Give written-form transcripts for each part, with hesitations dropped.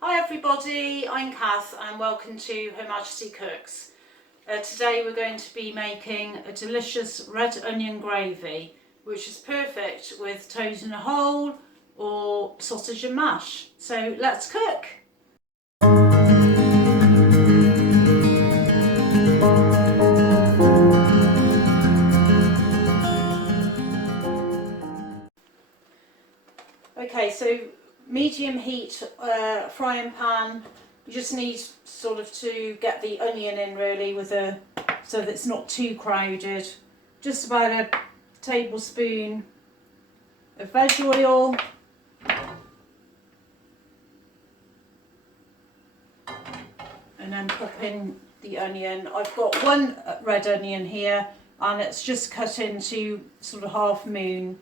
Hi everybody, I'm Kath and welcome to Her Majesty Cooks. Today we're going to be making a delicious red onion gravy, which is perfect with toes in a hole or sausage and mash. So let's cook. Okay, so medium heat frying pan. You just need sort of to get the onion in really so that it's not too crowded. Just about a tablespoon of veg oil. And then pop in the onion. I've got one red onion here and it's just cut into sort of half moon.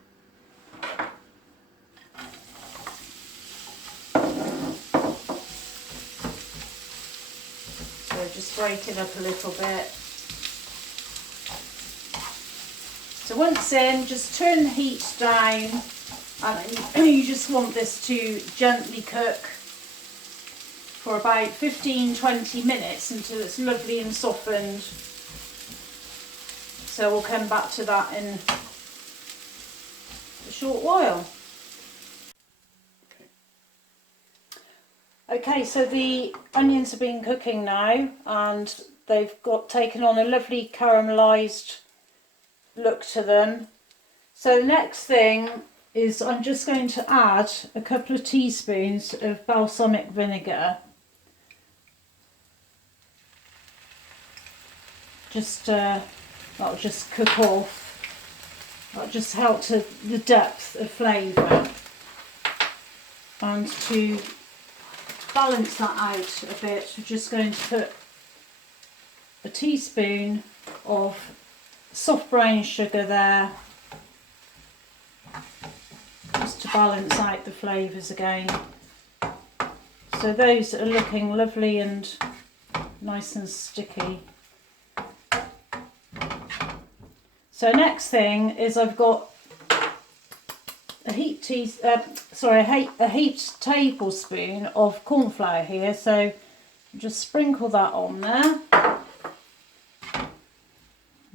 So just break it up a little bit. So once in, just turn the heat down and you just want this to gently cook for about 15-20 minutes until it's lovely and softened. So we'll come back to that in a short while. Okay, so the onions have been cooking now and they've taken on a lovely caramelised look to them. So the next thing is I'm just going to add a couple of teaspoons of balsamic vinegar. That'll just cook off. That'll just help to the depth of flavour. And to balance that out a bit, we're just going to put a teaspoon of soft brown sugar there, just to balance out the flavours again. So those are looking lovely and nice and sticky. So next thing is I've got a heaped tablespoon of cornflour here, so just sprinkle that on there.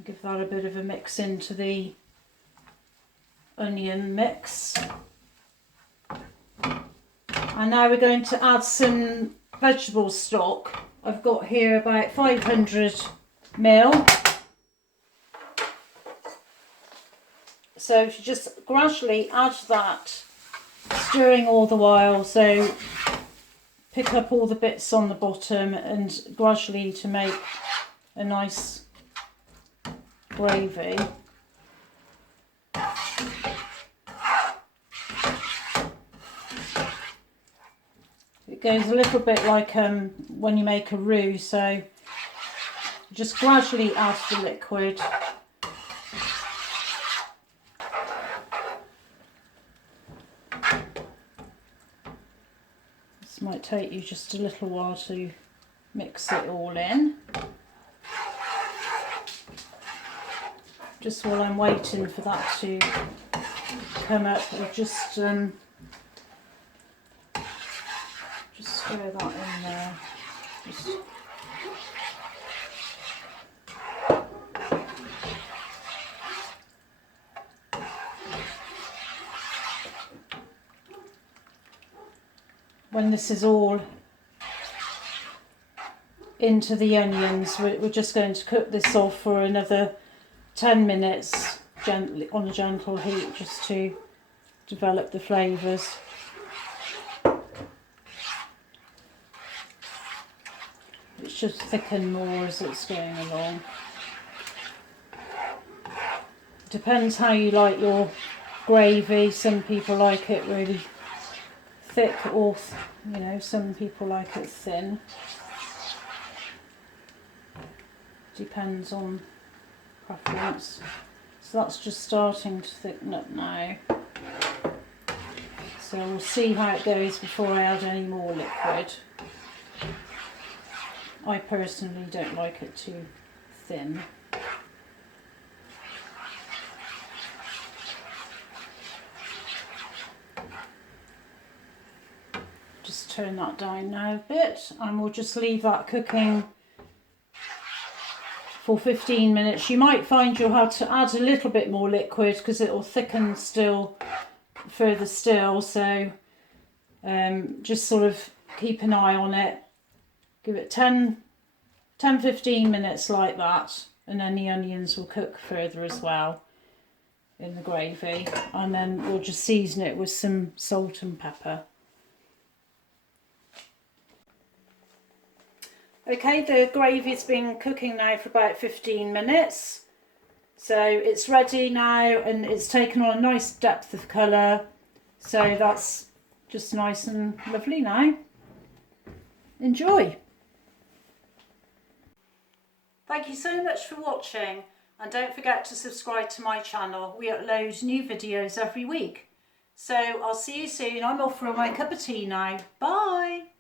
Give that a bit of a mix into the onion mix. And now we're going to add some vegetable stock. I've got here about 500 ml. So you just gradually add that, stirring all the while, so pick up all the bits on the bottom and gradually to make a nice gravy. It goes a little bit like when you make a roux, so just gradually add the liquid. This might take you just a little while to mix it all in. Just while I'm waiting for that to come up, I'll just stir that in there. When this is all into the onions, we're just going to cook this off for another 10 minutes gently on a gentle heat, just to develop the flavours. It should thicken more as it's going along. Depends how you like your gravy. Some people like it really thick, or some people like it thin. Depends on preference. So that's just starting to thicken up now. So we'll see how it goes before I add any more liquid. I personally don't like it too thin. turn that down now a bit, and we'll just leave that cooking for 15 minutes. You might find you'll have to add a little bit more liquid because it will thicken still further still, so just sort of keep an eye on it. Give it 10-15 minutes like that, and then the onions will cook further as well in the gravy, and then we'll just season it with some salt and pepper. Okay, the gravy's been cooking now for about 15 minutes, so it's ready now, and it's taken on a nice depth of colour, so that's just nice and lovely now. Enjoy! Thank you so much for watching, and don't forget to subscribe to my channel. We upload new videos every week. So I'll see you soon. I'm off for my cup of tea now. Bye!